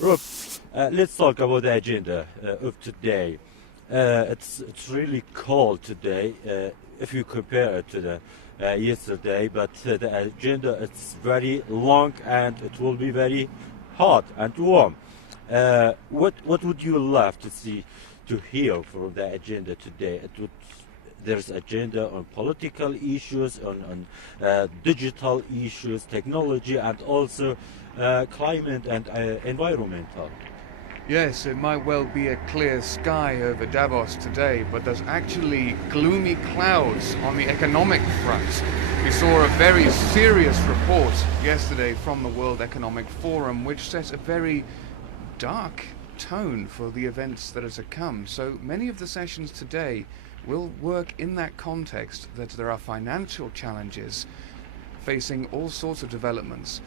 Rob, let's talk about the agenda of today. It's really cold today if you compare it to the yesterday, but the agenda it's very long and it will be very hot and warm. What would you love to see to hear from the agenda today? There's agenda on political issues, on digital issues, technology, and also climate and environmental. Yes, it might well be a clear sky over Davos today, but there's actually gloomy clouds on the economic front. We saw a very serious report yesterday from the World Economic Forum, which set a very dark tone for the events that are to come. So many of the sessions today will work in that context, that there are financial challenges facing all sorts of developments.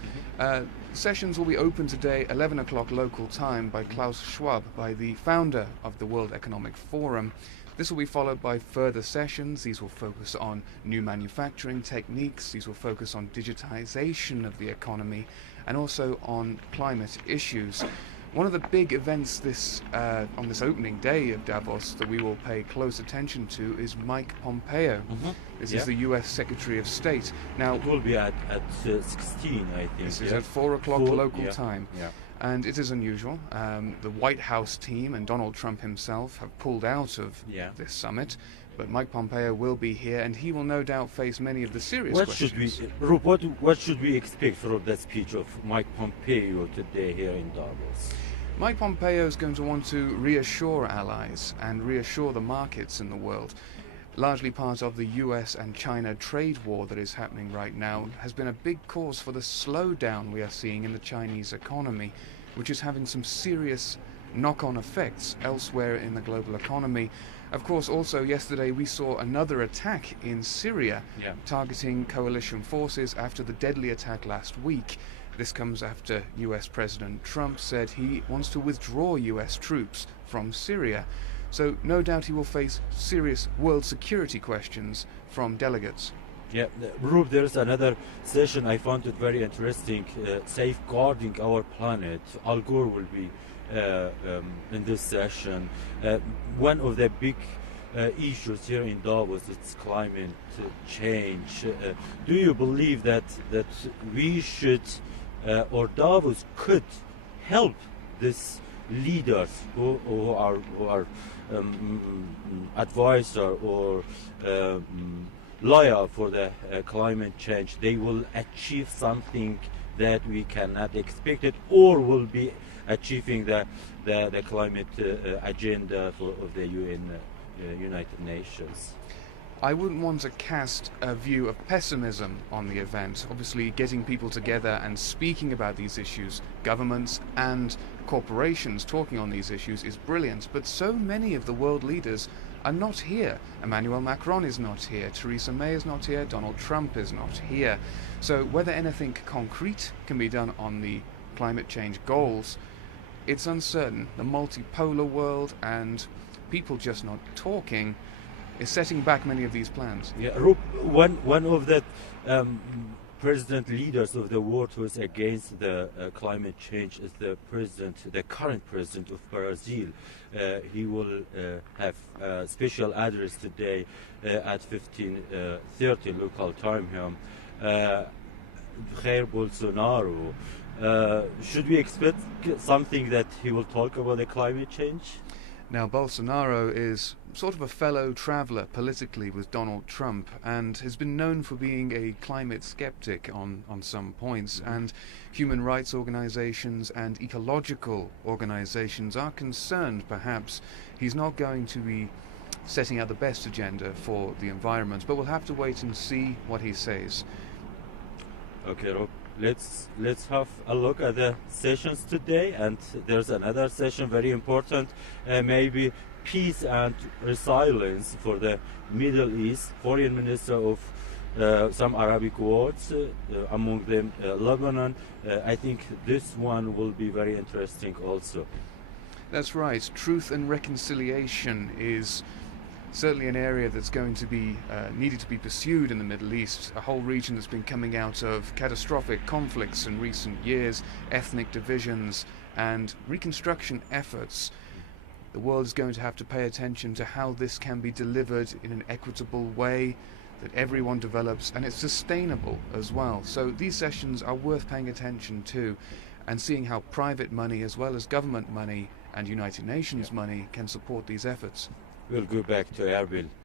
Sessions will be open today, 11 o'clock local time, by Klaus Schwab, by the founder of the World Economic Forum. This will be followed by further sessions. These will focus on new manufacturing techniques. These will focus on digitization of the economy and also on climate issues. One of the big events on this opening day of Davos that we will pay close attention to is Mike Pompeo. This is the US Secretary of State. Now, It will be at 16, I think. this is at 4 o'clock local time. And it is unusual. The White House team and Donald Trump himself have pulled out of this summit. But Mike Pompeo will be here, and he will no doubt face many of the serious questions. What should we expect from the speech of Mike Pompeo today here in Davos? Mike Pompeo is going to want to reassure allies and reassure the markets in the world. Largely part of the US and China trade war that is happening right now has been a big cause for the slowdown we are seeing in the Chinese economy, which is having some serious knock-on effects elsewhere in the global economy. Of course, also yesterday we saw another attack in Syria targeting coalition forces after the deadly attack last week. This comes after US President Trump said he wants to withdraw US troops from Syria. So no doubt he will face serious world security questions from delegates. Yeah, Rube, there's another session I found it very interesting, safeguarding our planet. Al Gore will be in this session. One of the big issues here in Davos is climate change. Do you believe that we should or Davos could help these leaders who are advisor or lawyer for the climate change? They will achieve something that we cannot expect it, or will be achieving the climate agenda of the United Nations? I wouldn't want to cast a view of pessimism on the event. Obviously, getting people together and speaking about these issues, governments and corporations talking on these issues, is brilliant. But so many of the world leaders are not here. Emmanuel Macron is not here. Theresa May is not here. Donald Trump is not here. So whether anything concrete can be done on the climate change goals, it's uncertain. The multipolar world and people just not talking is setting back many of these plans. Yeah, one of the president leaders of the world who is against the climate change is the current president of Brazil. He will have a special address today at 15:30 local time here. Jair Bolsonaro. Should we expect something that he will talk about the climate change? Now, Bolsonaro is sort of a fellow traveller politically with Donald Trump and has been known for being a climate skeptic on some points, and human rights organisations and ecological organisations are concerned perhaps he's not going to be setting out the best agenda for the environment, but we'll have to wait and see what he says. Okay, Rob, let's have a look at the sessions today, and there's another session very important, maybe peace and resilience for the Middle East. Foreign Minister of some Arabic words, among them Lebanon. I think this one will be very interesting also. That's right. Truth and reconciliation is certainly an area that's going to be needed to be pursued in the Middle East, a whole region that's been coming out of catastrophic conflicts in recent years, ethnic divisions and reconstruction efforts. The world is going to have to pay attention to how this can be delivered in an equitable way, that everyone develops, and it's sustainable as well. So these sessions are worth paying attention to and seeing how private money as well as government money and United Nations money can support these efforts. We'll go back to Erbil.